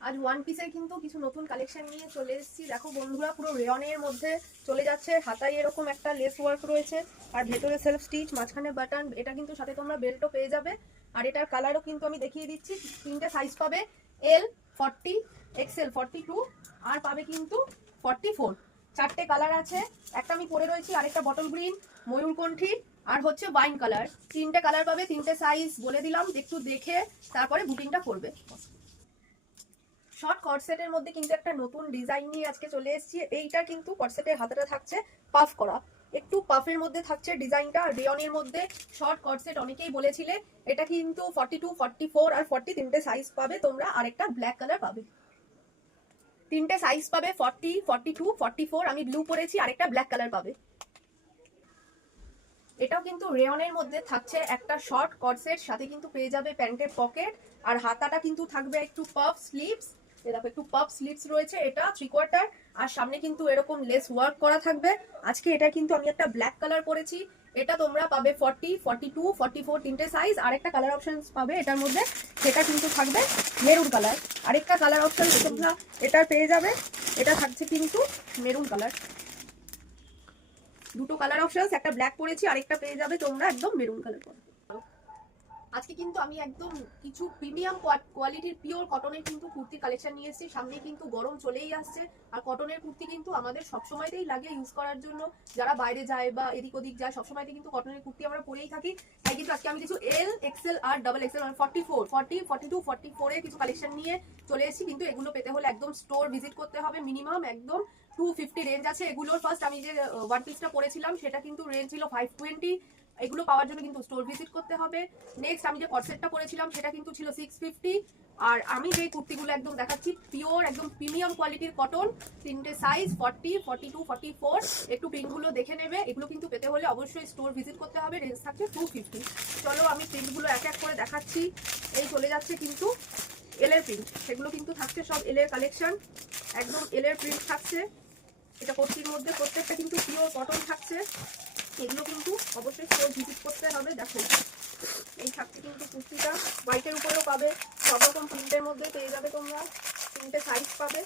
আজ ওয়ান পিসের কিন্তু কিছু নতুন কালেকশন নিয়ে চলে এসেছি। দেখো বন্ধুরা, পুরো রেয়নের মধ্যে চলে যাচ্ছে। হাতায় এরকম একটা লেস ওয়ার্ক রয়েছে আর ভেতরে সেলফ স্টিচ, মাঝখানে বাটন। এটা কিন্তু সাথে তোমরা বেল্টও পেয়ে যাবে। আর এটার কালারও কিন্তু আমি দেখিয়ে দিচ্ছি। তিনটে সাইজ পাবে, এল 40, এক্সেল 42 আর পাবে কিন্তু 44। চারটে কালার আছে। একটা আমি পরে রয়েছি, আরেকটা বটল গ্রিন, ময়ূরকণ্ঠী আর হচ্ছে ওয়াইন কালার। তিনটে কালার পাবে, তিনটে সাইজ বলে দিলাম, একটু দেখে তারপরে বুকিংটা করবে। শর্ট কর্সেটের মধ্যে কিন্তু একটা নতুন ডিজাইন নিয়ে আজকে চলে এসেছি। এইটা কিন্তু কর্সেটের হাতাটা থাকছে পাফ করা, একটু পাফের মধ্যে থাকছে ডিজাইনটা। রেয়নের মধ্যে শর্ট কর্সেট অনেকেই বলেছিলে। এটা কিন্তু 42, 44 আর 40 তিনটে সাইজ পাবে তোমরা। আরেকটা ব্ল্যাক কালার পাবে। তিনটে সাইজ পাবে, 40, 42, 44। আমি ব্লু পরেছি, আরেকটা ব্ল্যাক কালার পাবে। এটাও কিন্তু রেয়নের মধ্যে থাকছে একটা শর্ট কর্সেট, সাথে কিন্তু পেয়ে যাবে প্যান্টের পকেট। আর হাতাটা কিন্তু থাকবে একটু পাফ স্লিভস। দেখো একটু পাফ স্লিভস রয়েছে, এটা 3/4। আর সামনে কিন্তু এরকম লেস ওয়ার্ক করা থাকবে। আজকে এটা কিন্তু আমি একটা ব্ল্যাক কালার পরেছি। এটা তোমরা পাবে 40, 42, 44 তিনটে সাইজ। আরেকটা কালার অপশন পাবে এটার মধ্যে, সেটা কিন্তু থাকবে মেরুন কালার। আরেকটা কালার অপশন তোমরা এটা পেয়ে যাবে, এটা থাকছে কিন্তু মেরুন কালার। দুটো কালার অপশনস, একটা ব্ল্যাক পরেছি, আরেকটা পেয়ে যাবে তোমরা একদম মেরুন কালার পরে। আজকে কিন্তু আমি একদম কিছু প্রিমিয়াম কোয়ালিটির পিওর কটনের কিন্তু কুর্তি কালেকশন নিয়ে এসেছি। সামনে কিন্তু গরম চলেই আসছে, আর কটনের কুর্তি কিন্তু আমাদের সবসময়তেই লাগে ইউজ করার জন্য। যারা বাইরে যায় বা এদিক ওদিক যায়, সবসময়তে কিন্তু কটনের কুর্তি আমরা পরেই থাকি। তাই কিন্তু আজকে আমি কিছু এল, এক্সেল আর ডাবল এক্সেল, 44, 40, 42, 44 এর কিছু কালেকশন নিয়ে চলে এসেছি। কিন্তু এগুলো পেতে হলে একদম স্টোর ভিজিট করতে হবে। মিনিমাম একদম 250 রেঞ্জ আছে এগুলোর। ফার্স্ট আমি যে ওয়ান পিসটা পরেছিলাম সেটা কিন্তু রেঞ্জ ছিল 520। এগুলো পাওয়ার জন্য কিন্তু স্টোর ভিজিট করতে হবে। নেক্সট আমি যে কর্সেটটা পরেছিলাম সেটা কিন্তু ছিল 650। আর আমি যে কুর্তিগুলো একদম দেখাচ্ছি পিওর একদম প্রিমিয়াম কোয়ালিটির কটন, তিনটে সাইজ 40, 42, 44। একটু প্রিন্টগুলো দেখে নেবে। এগুলো কিন্তু পেতে হলে অবশ্যই স্টোর ভিজিট করতে হবে। রেঞ্জ থাকছে 250। চলো আমি প্রিন্টগুলো এক এক করে দেখাচ্ছি। এই চলে যাচ্ছে কিন্তু এলের প্রিন্ট, সেগুলো কিন্তু থাকছে সব এলের কালেকশন। একদম এলের প্রিন্ট থাকছে। এটা কুর্তির মধ্যে প্রত্যেকটা কিন্তু পিওর কটন থাকছে। এগুলো কিন্তু অবশ্যই স্টোর ভিজিট করতে হবে। দেখো এই থাকছে কিন্তু কুর্তিটা, হোয়াইটের উপরেও পাবে, সব রকম প্রিন্টের মধ্যে পেয়ে যাবে তোমরা। তিনটে সাইজ পাবে।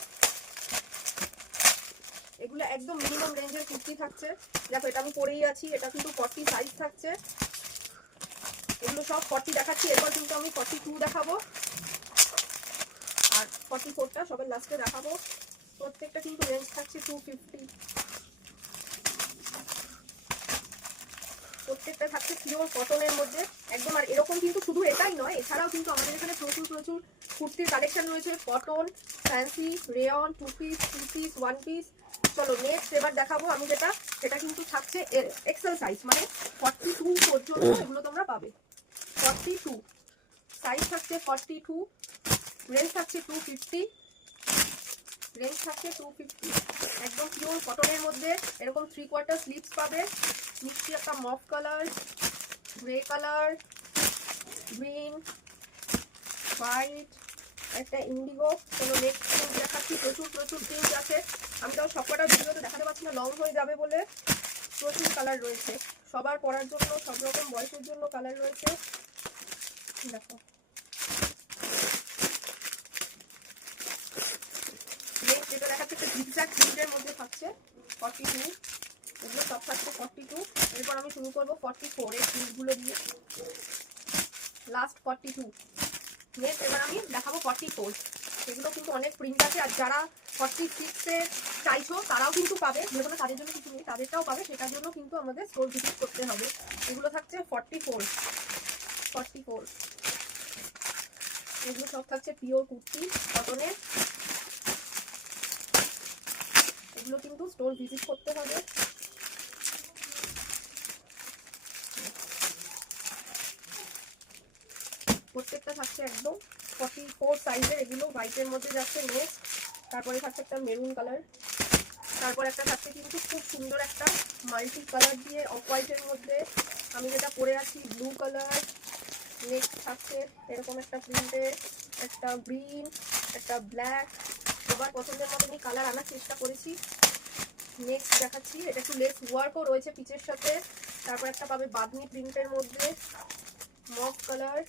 এগুলো একদম মিনিমাম রেঞ্জের কুর্তি থাকছে। দেখো এটা আমি পরেই আছি, এটা কিন্তু 40 সাইজ থাকছে। এগুলো সব 40 দেখাচ্ছি, এরপর কিন্তু আমি 42 দেখাবো আর 44টা সবের লাস্টে দেখাবো। প্রত্যেকটা কিন্তু রেঞ্জ থাকছে 250। প্রত্যেকটা থাকছে পিওর কটনের মধ্যে একদম। আর এরকম কিন্তু শুধু এটাই নয়, এছাড়াও কিন্তু আমাদের এখানে প্রচুর প্রচুর কুর্তির কালেকশন রয়েছে। Cotton, fancy, rayon, 2 piece, 3 piece, 1 piece. চলো নেক্সট এবার দেখাবো আমি যেটা, সেটা কিন্তু থাকছে এক্সেল সাইজ, মানে 42 পর্যন্ত এগুলো তোমরা পাবে। 42 সাইজ থাকছে, 42 রেঞ্জ থাকছে 250। রেঞ্জ থাকছে 250। একদম পিওর কটনের মধ্যে এরকম 3/4 স্লিভস পাবে। মিষ্টি একটা মফ colour, grey colour, green, white, একটা ইন্ডিগো। কোনো নেক্সট প্রিন্ট দেখাচ্ছি, প্রচুর প্রচুর প্রিন্ট আছে। আমি তাও সবকটা ভিডিওতে দেখাতে পারছি না, লং হয়ে যাবে বলে। প্রচুর কালার রয়েছে, সবার পরার জন্য, সব রকম বয়সের জন্য কালার রয়েছে। দেখো নেক্সট যেটা দেখাচ্ছে একটা জিগজ্যাগ প্রিন্টের মধ্যে থাকছে 42। এগুলো সব থাকছে 42। এরপর আমি শুরু করবো 44 এর প্রিন্টগুলো দিয়ে, লাস্ট 42। নেক্সট এবার আমি দেখাবো 44। সেগুলো কিন্তু অনেক প্রিন্ট আছে। আর যারা 46 এ চাইছো তারাও কিন্তু পাবে, যেগুলো তাদের জন্য কিছু নেই তাদেরটাও পাবে। সেটার জন্য কিন্তু আমাদের স্টোর ভিজিট করতে হবে। এগুলো থাকছে 44, 44। এগুলো সব থাকছে পিওর কুর্তি কটনের। এগুলো কিন্তু স্টোর ভিজিট করতে হবে। প্রত্যেকটা থাকছে একদম 44 সাইজের। এগুলো হোয়াইটের মধ্যে যাচ্ছে নেক্সট। তারপরে থাকছে একটা মেরুন কালার। তারপর একটা থাকছে কিন্তু খুব সুন্দর একটা মাল্টি কালার দিয়ে অফ হোয়াইটের মধ্যে, আমি যেটা পরে আছি ব্লু কালার। নেক্সট থাকছে এরকম একটা প্রিন্টের, একটা গ্রিন, একটা ব্ল্যাক। সবার পছন্দের মতনই কালার আনার চেষ্টা করেছি। নেক্সট দেখাচ্ছি, এটা একটু লেস ওয়ার্কও রয়েছে পিচের সাথে। তারপর একটা পাবে বাদনি প্রিন্টের মধ্যে, মফ colour,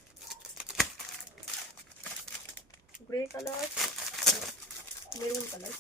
grey colour, maroon colour